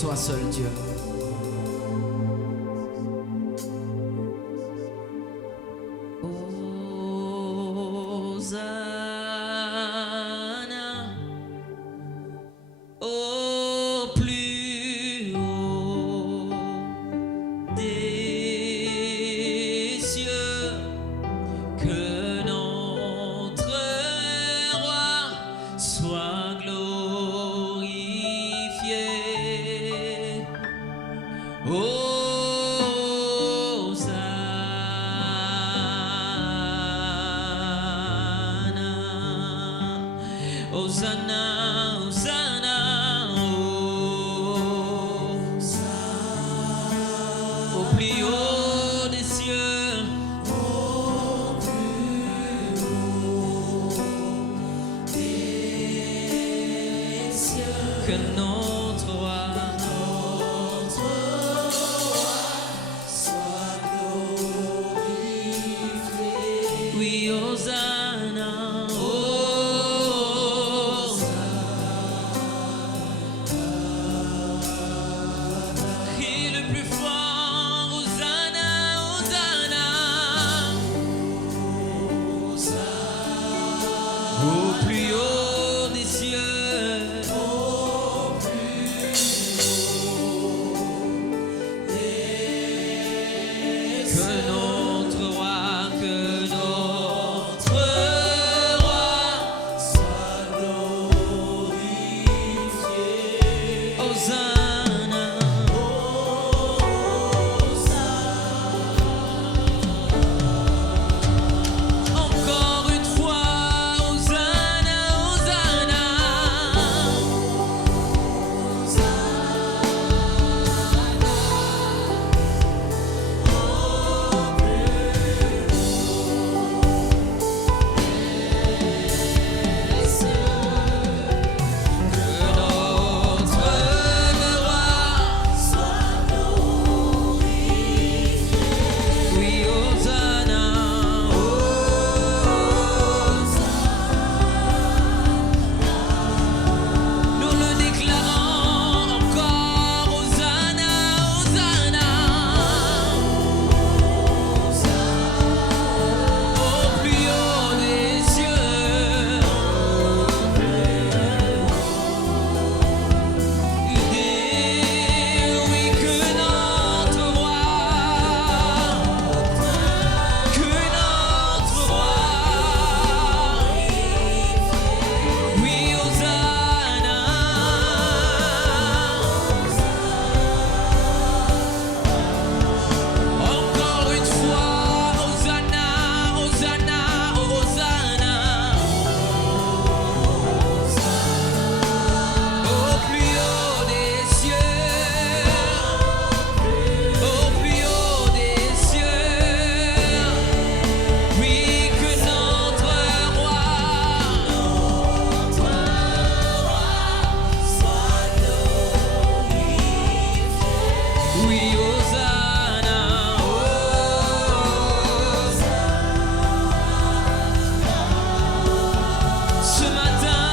Toi seul, Dieu. Hosanna au plus haut des cieux, que notre roi soit glorifié. Hosanna, Hosanna, Hosanna, au plus haut des cieux, que notre roi soit glorifié. Oui, Hosanna, crie le plus fort, Hosanna, Hosanna, au plus haut des cieux, que notre roi soit glorifié. Hosanna, encore une fois, Hosanna, Hosanna, que notre roi soit glorifié. Oui, Hosanna, nous le déclarons encore, Hosanna, Hosanna, au plus haut des cieux, oui, que notre roi, oui, Hosanna, encore une fois, Hosanna, Hosanna, Hosanna, au plus haut des cieux, au plus haut des cieux, oui, que notre roi soit glorifié. Oui, Hosanna, ce matin,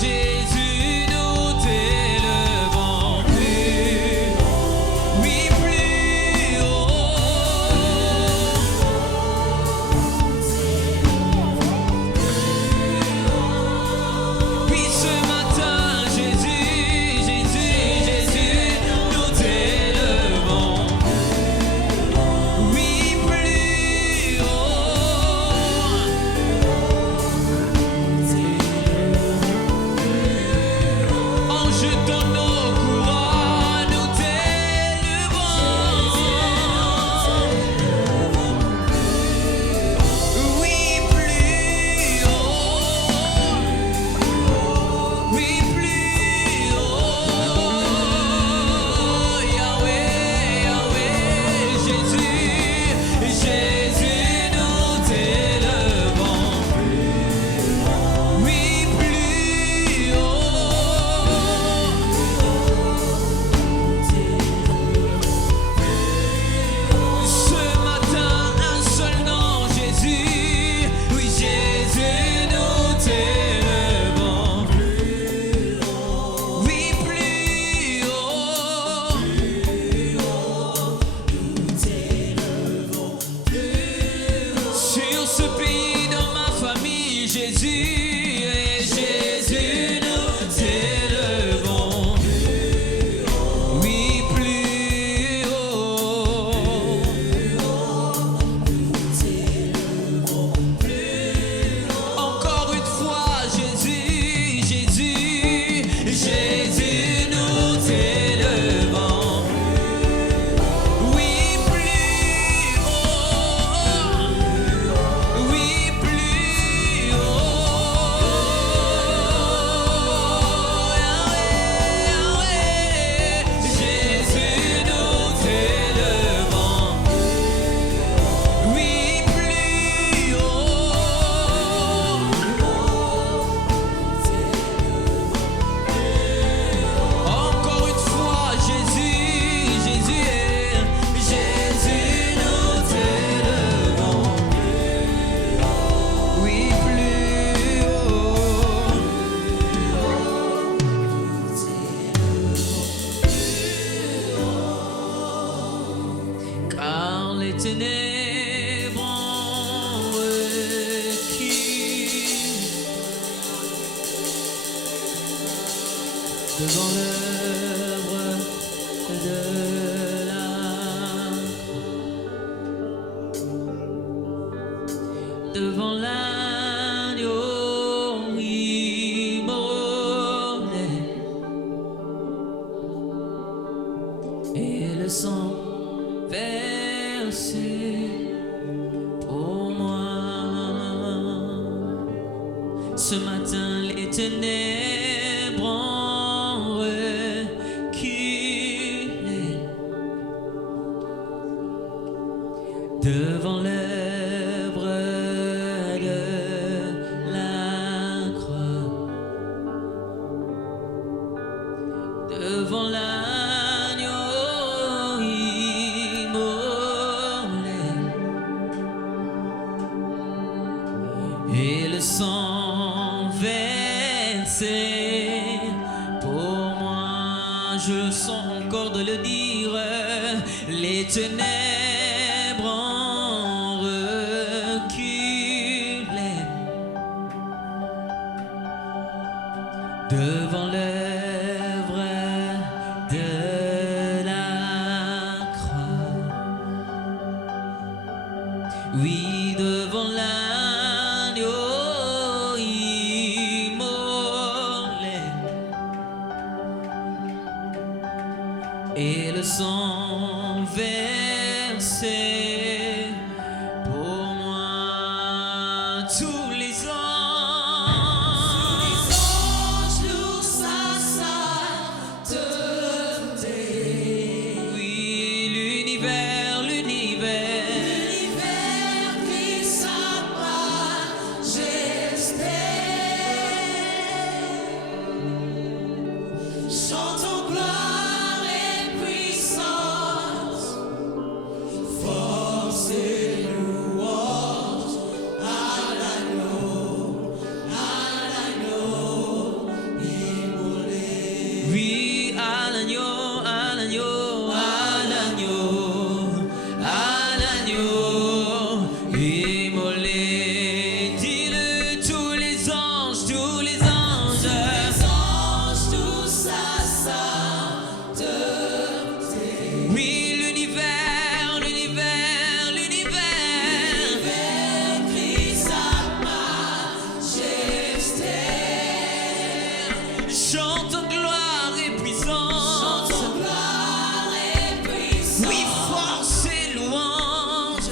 Jésus, nous t'élevons plus, oui, plus haut. Oui, ce matin, Jésus, Jésus, Jésus, nous t'élevons, oui, plus haut. En jetant nos couronnes, nous t'élevons, oui, plus haut, oui, plus haut. Yahweh, Yahweh, Jésus, Jésus, nous t'élevons, oui, plus haut. ténèbres ont requis devant l'œuvre de la croix, devant l'agneau immolé et le sang versé pour moi. Ce matin, les ténèbres ont reculé devant l'œuvre de la croix, devant l'agneau immolé et le sang versé pour moi. Je sens encore de le dire, les ténèbres ont reculé devant l'œuvre de la croix. Oui, devant l'agneau immolé et le sang versé pour moi. Tous les anges louent sa sainteté. Oui, l'univers crie sa majesté. Chantons gloire et puissance, force et louange à l'agneau immolé. Oui, à l'agneau, à l'agneau, à l'agneau, à l'agneau immolé. Dis-le, tous les anges, tous les anges louent sa sainteté. Oui, l'univers crie sa majesté. Chantons gloire et puissance. Oui, force et louange.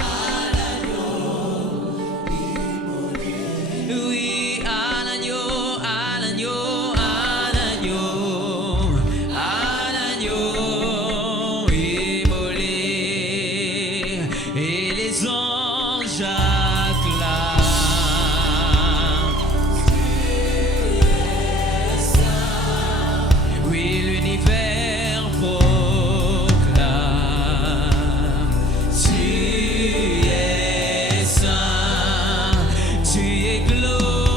À l'agneau immolé. Oui, à l'agneau, à l'agneau, à l'agneau, à l'agneau immolé. Et les anges acclament. Oui, l'univers proclame. Tu es saint, tu es glorieux.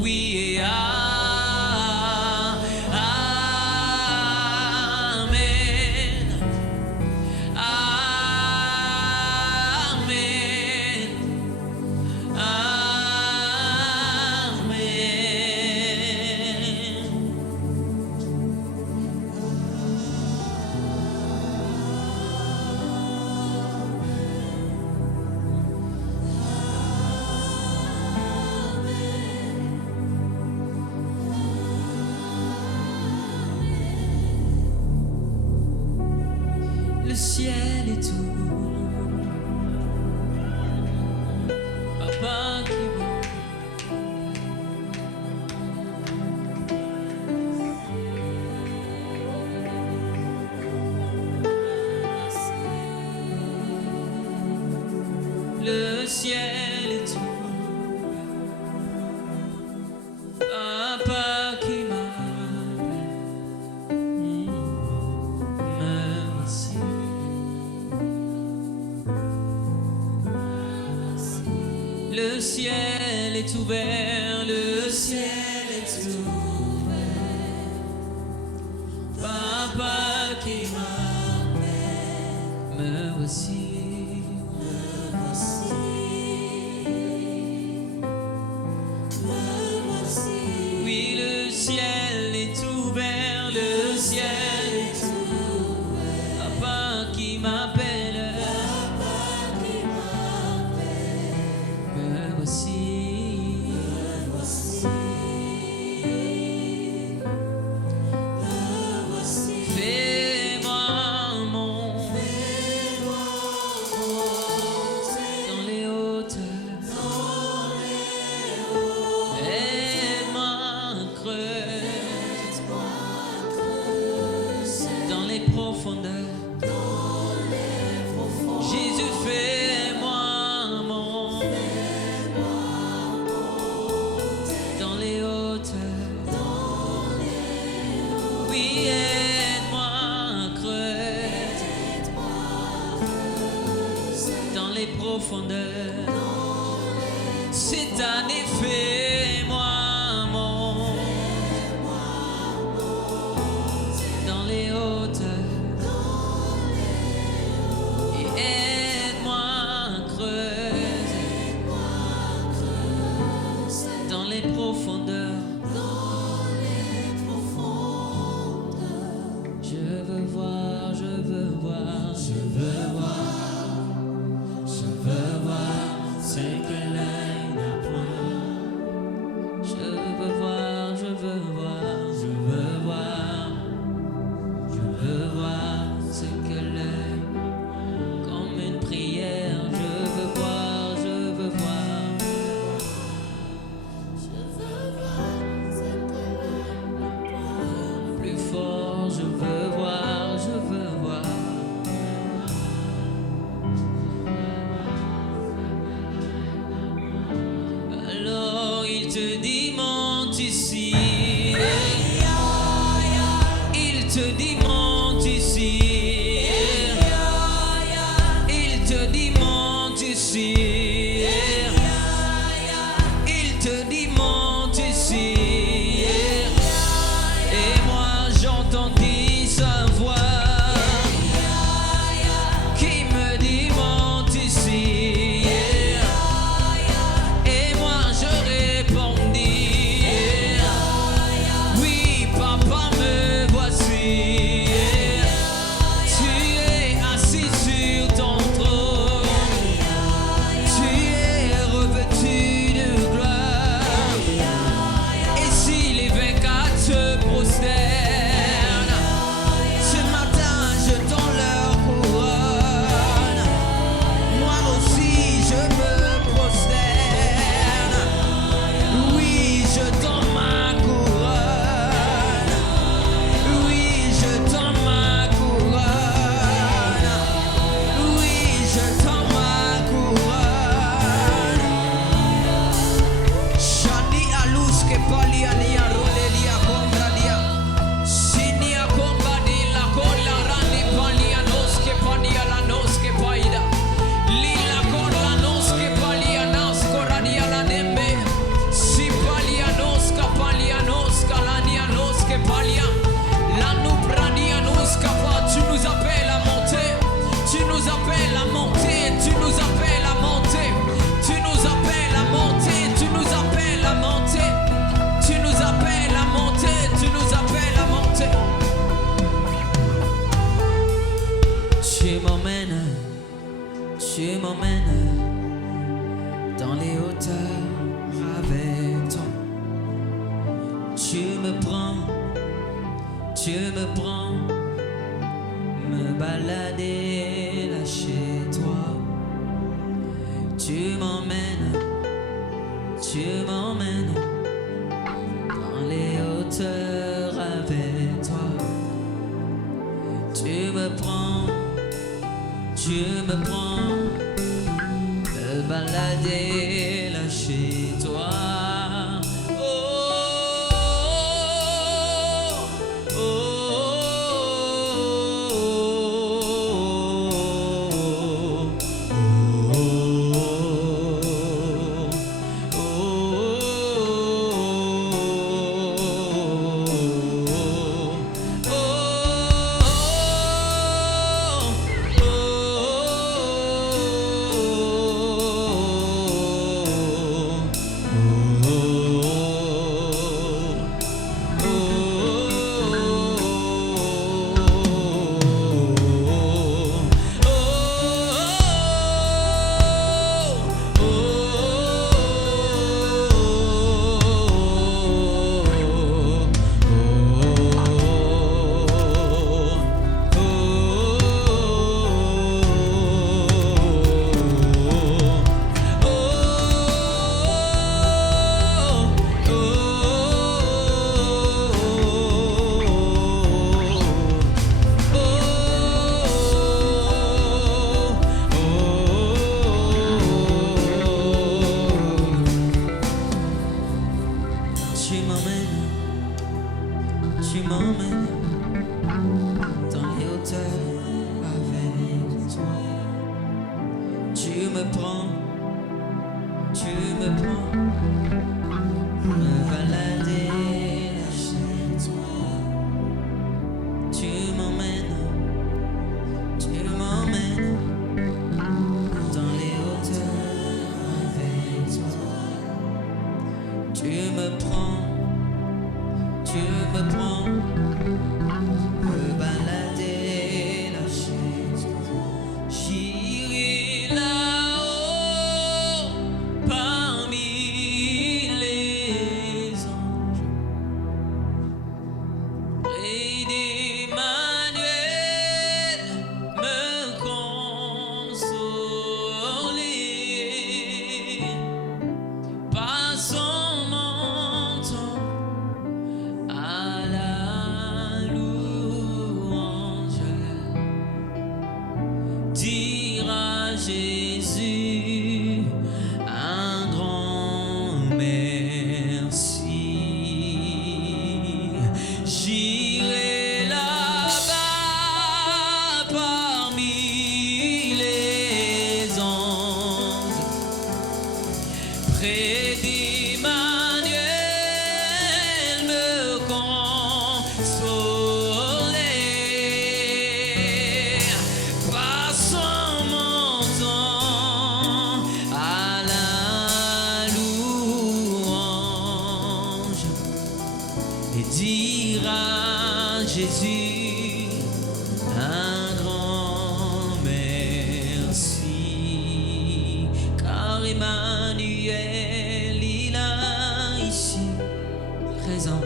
oui et le ciel est tout. Papa qui le ciel est tout. Papa qui m'appelle, me voici. Le ciel est ouvert, le ciel est ouvert. Papa qui m'appelle, me voici. Oui, le ciel est ouvert, le ciel est ouvert. Papa qui m'appelle, me voici. Fais-moi monter dans les hauteurs. Aide-moi creuser dans les profondeurs. Jésus, fais-moi monter dans les hauteurs. Oui, aide-moi creuser dans les profondeurs. Cette année, fais-moi monter dans les hauteurs. Et aide-moi creuser dans les profondeurs. Je veux voir, je veux voir, je veux voir, je veux voir ce que l'œil n'a point. Je veux voir, je veux voir, je veux voir, je veux voir ce que l'œil, comme une prière. Je veux voir, je veux voir. Plus fort, je veux voir, je veux voir. Alors il te dit monte ici. Il te dit monte ici. Il te dit monte ici. Il te dit monte ici. Et moi j'entendis sa voix qui me dit monte ici. Et moi je répondis me prends, me balader là chez toi. Tu m'emmènes dans les hauteurs avec toi. Tu me prends, me balader là chez toi. Tu m'emmènes dans les hauteurs avec toi. Tu me prends, me balader là chez toi. Tu m'emmènes dans les hauteurs avec toi. Tu me prends, me balader là chez toi. J'irai là-haut parmi les anges, près d'Emmanuel me consoler. Passons mon temps à la louange, dire à Jésus un grand merci. J'irai là-bas parmi les anges, près d'Emmanuel me consoler. Passons mon temps à la louange et dire à Jésus un grand merci. Car Emmanuel, il est ici, présent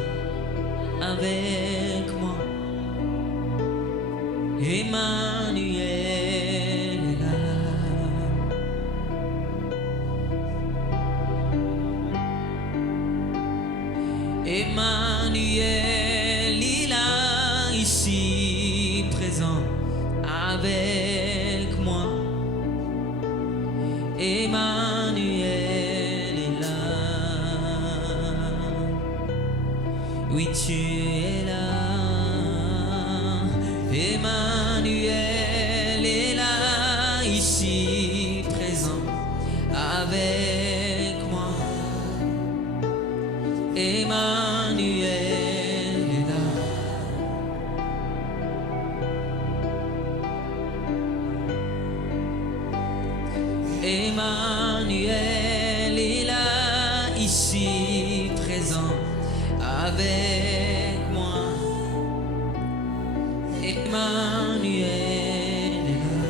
avec moi. Emmanuel est là. Emmanuel, il est ici, présent avec moi. Emmanuel est là. Oui, tu es là. Emmanuel est là, ici, présent avec moi. Emmanuel est là. Emmanuel est là, ici, présent avec moi. Emmanuel est là.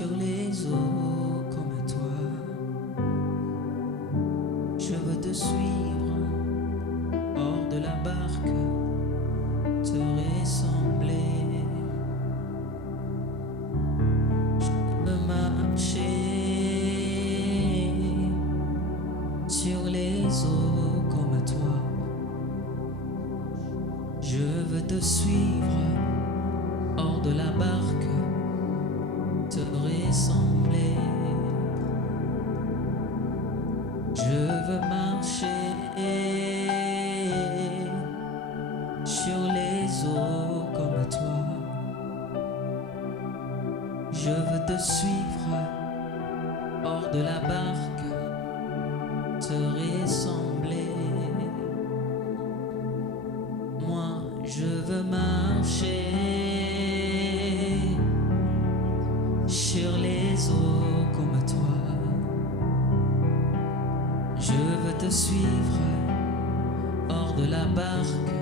sur les eaux comme toi. Je veux te suivre hors de la barque, te ressembler. Je veux marcher sur les eaux comme toi. Je veux te suivre hors de la barque, te ressembler. Je veux marcher sur les eaux comme toi. Je veux te suivre hors de la barque, te ressembler. Moi, je veux marcher sur les eaux comme toi. Je veux te suivre hors de la barque,